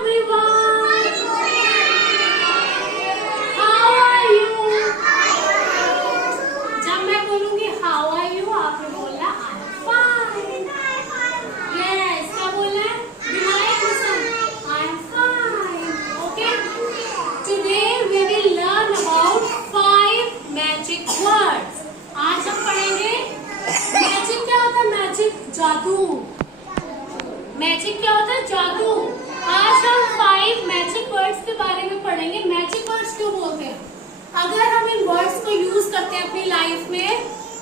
everyone. How are you? जब मैं बोलूंगी how are you, आपने बोलना I'm fine. Yes, क्या बोलना है? Vinayak, listen. I'm fine. Okay. Today we will learn about 5 magic words. आज हम पढ़ेंगे मैजिक क्या होता है? मैजिक जादू। मैजिक क्या होता है? जादू। आज हम 5 मैजिक वर्ड्स के बारे में पढ़ेंगे। मैजिक वर्ड्स क्यों बोलते हैं? अगर हम इन वर्ड्स को यूज करते हैं अपनी लाइफ में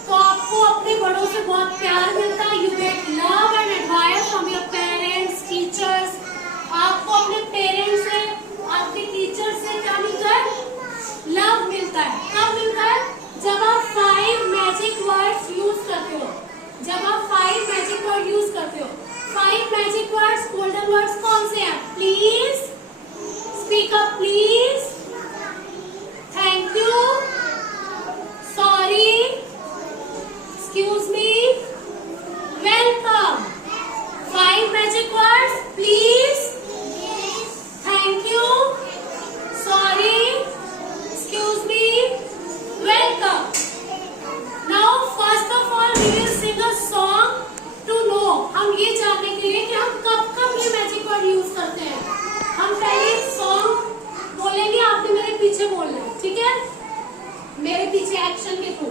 तो आपको अपने बड़ों से बहुत प्यार मिलता है। You get love and admire from your parents, teachers. आपको अपने पेरेंट्स से, आपके टीचर से क्या मिलता है? लव मिलता है। कब मिलता है? जब आप 5 मैजिक वर्ड्स यूज करते हो। जब आप 5 मैजिक वर्ड यूज करते हो। 5 मैजिक वर्ड्स, गोल्डन वर्ड्स कौन से हैं? Please, speak up please, thank you, sorry, excuse me, welcome. 5 magic words, please, thank you, sorry, excuse me, welcome. Now first of all we will sing a song to know. हम ये जानने के लिए कि हम कब कब ये मैजिक वर्ड यूज करते हैं। हम पहले सॉन्ग बोलेंगे, आपने मेरे पीछे बोलना है, ठीक है? मेरे पीछे एक्शन के थ्रू।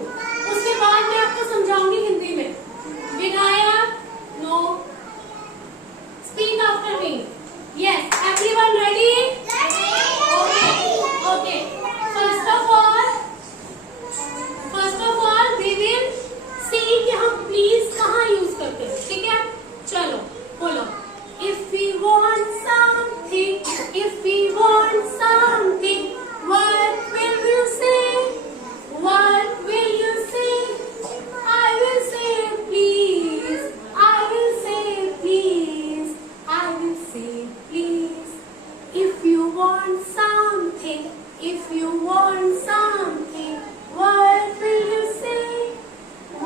उसके बाद मैं आपको समझाऊंगी हिंदी में। Vinayak, no, speak after me. Yes, everyone ready? Okay. First of all we will see कि हम प्लीज कहाँ यूज करते हैं, ठीक है? चलो बोलो। If we want something, if we want something, what will you say? What will you say? I will say please, I will say please, I will say please. If you want something, if you want something, what will you say?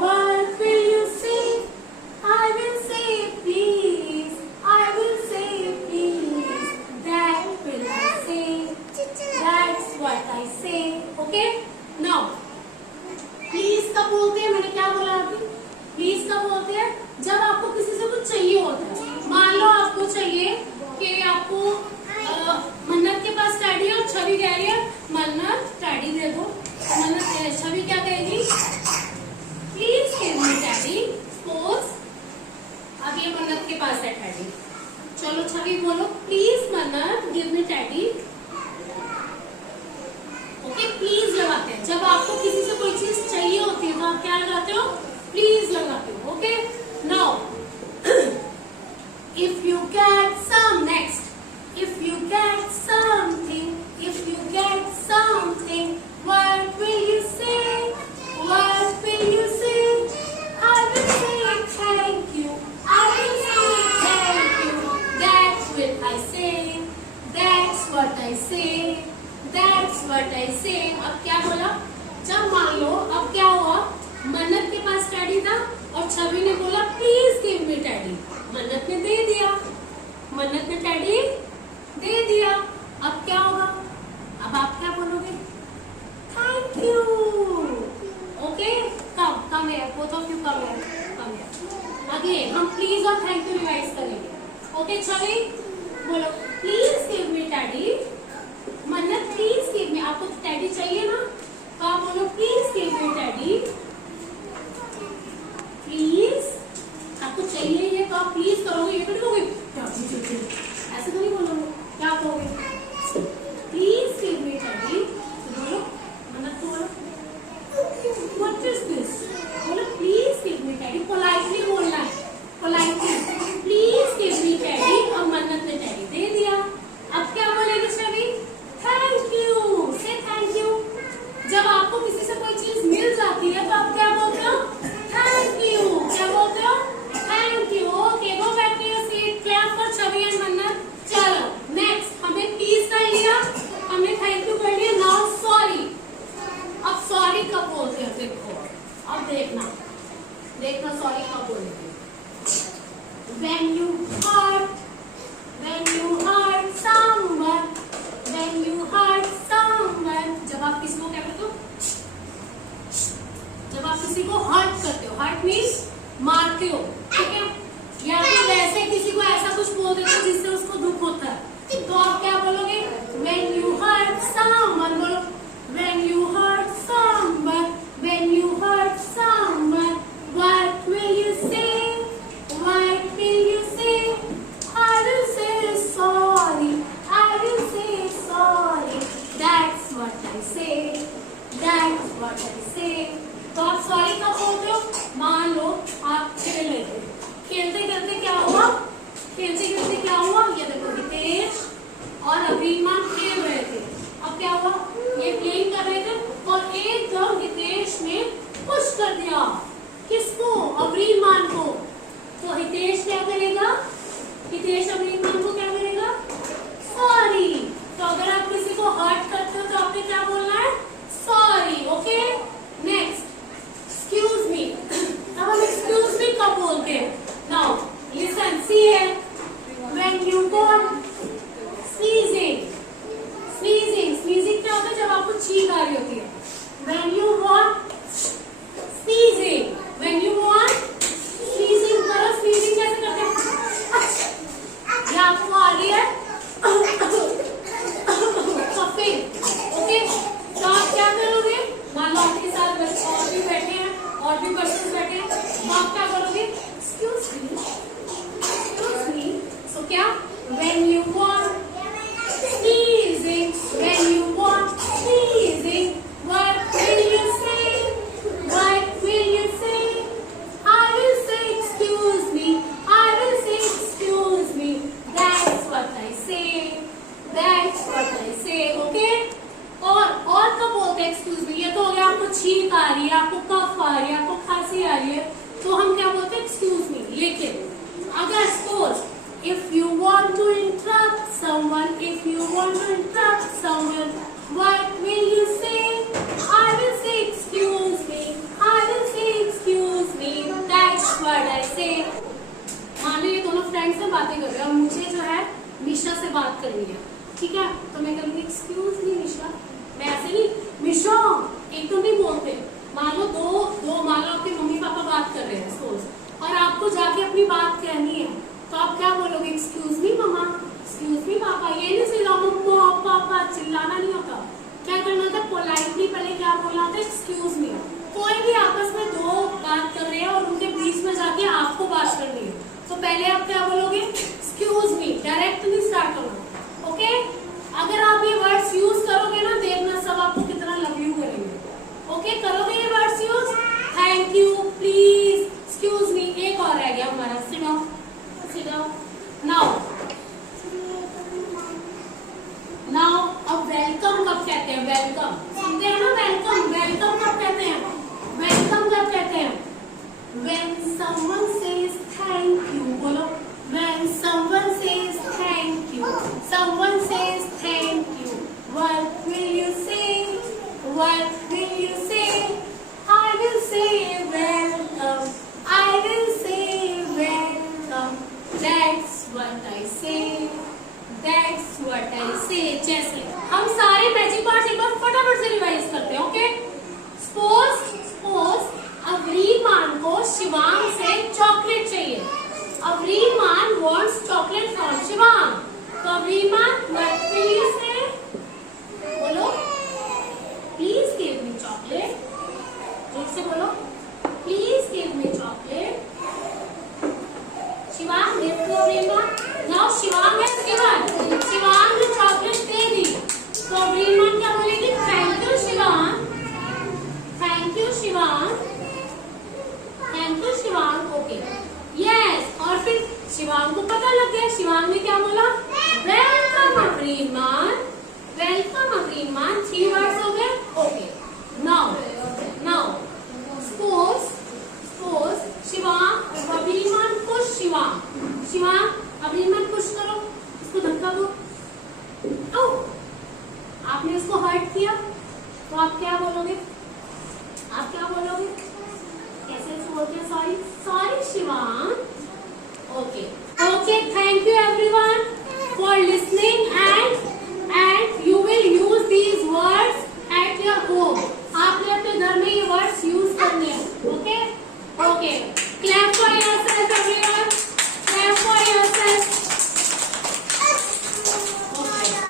What will you say? I will say please, I will say please, that will I say, that's what I say. Okay? Now, please कब बोलते हैं? मैंने क्या बोला अभी? Please कब बोलते हैं? जब आपको किसी से कुछ चाहिए होता है। मान लो आपको चाहिए कि आपको मन्नत के पास टैडी है और छवि कह रही है मन्नत टैडी दे दो। मन्नत, छवि क्या कहेगी? Please give me teddy. Suppose अब ये मन्नत के पास है टैडी। चलो छवि बोलो, प्लीज मन्नत give me teddy. Okay, please लगाते हैं। जब आपको किसी से कोई चीज चाहिए होती है तो आप क्या लगाते हो? प्लीज लगाते हो। Okay, now if you get some, next, if you get something, if you get something, what will you say? What will you say? I will say thank you, I will say thank you, that's what I say, that's what I say, that's what I say. अब क्या बोला? जब मान लो अब क्या हुआ, मन्नत के पास टैडी था और छवि ने बोला प्लीज गिव मी टैडी। मन्नत ने दे दिया, मन्नत ने टैडी दे दिया। अब क्या होगा? अब आप क्या बोलोगे? Thank you. ओके, कम है, बोथ ऑफ यू कम है। अगेन हम प्लीज और थैंक यू रिवाइज करेंगे। ओके छवि बोलो, प्लीज गिव मी टैडी। मन्नत प्लीज गिव मी, आपको टैडी चाहिए ना, तो आप बोलो please give me teddy. Please आपको चाहिए ये तो आप प्लीज करोगे, ये तो नहीं कहोगे ऐसे तो नहीं बोलोगे। क्या कहोगे? Please give me teddy. बोलो मन्नत, बोलो व्हाट इज दिस। बोलो please give me teddy. Politely बोलना है, politely please give me teddy. और मन्नत ने टैडी दे दिया। अब क्या बोलेगी छवि? थैंक यू, से थैंक यू। जब आपको किसी से कोई चीज मिल जाती है तो want to interrupt someone, what will you say? I will say excuse me. I will say excuse me. That's what I say. मान लो ये दोनों फ्रेंड्स से बातें कर रहे हैं और मुझे जो है मिशा से बात करनी है, ठीक है? तो मैं करूँगी एक्सक्यूज मी मिशा। मैं ऐसे नहीं मिशा एकदम नहीं बोलते। मान लो मान लो आपके मम्मी पापा बात कर रहे हैं सपोज, और आपको जाके अपनी बात कहनी है, तो आप क्या बोलोगे? एक्सक्यूज मी मम्मा, एक्सक्यूज मी पापा। ये नहीं चिल्लाओ मम्मा पापा, चिल्लाना नहीं होता। क्या करना था? पोलाइटली पहले क्या बोलना था? Excuse me. कोई भी आपस में दो बात कर रहे हैं और उनके बीच में जाके आपको बात करनी है, तो पहले आप क्या बोलोगे? Excuse me. डायरेक्ट नहीं स्टार्ट करना, ओके? अगर आप ये वर्ड्स यूज करोगे ना, देखना सब आपको कितना लव यू करेंगे। ओके, करोगे ये words use? Thank you, please, excuse me. एक और रह गया हमारा, sit down, sit down. Now अब वेलकम कब कहते हैं? वेलकम सुनते हैं ना? वेलकम, वेलकम कब कहते हैं? वेलकम कब कहते हैं? When someone says thank you, बोलो। When someone says thank you, someone says thank you. What will you say? What will you say? I will say welcome. I will say welcome. That's what I say. That's what I say. जैसे हम सारे magic parts एक बार फटाफट से revise करते हैं, okay? Suppose अवरीमान को शिवांग से चॉकलेट चाहिए। अवरीमान wants chocolate from शिवांग। तो अवरीमान what will you say? बोलो, please give me chocolate। जोर से बोलो, please give me chocolate। Shivang give to अवरीमान। Now Shivang has given। Shivang ने चॉकलेट दे दी, तो अवरीमान क्या बोलेगी? Thank you Shivang, thank you Shivang, thank you Shivang. Okay, yes. और फिर शिवांग को पता लग गया, शिवांग ने क्या बोला? वेलकम अवरीमान, वेलकम अवरीमान। 3 वर्ड्स हो गए, ओके? नाउ सपोज शिवांग अवरीमान पुश, शिवांग अवरीमान पुश करो, इसको धक्का दो। आपने उसको हर्ट किया, तो आप क्या बोलोगे? आप क्या बोलोगे? कैसे बोलते हैं? Sorry Shivang. Okay, thank you everyone for listening.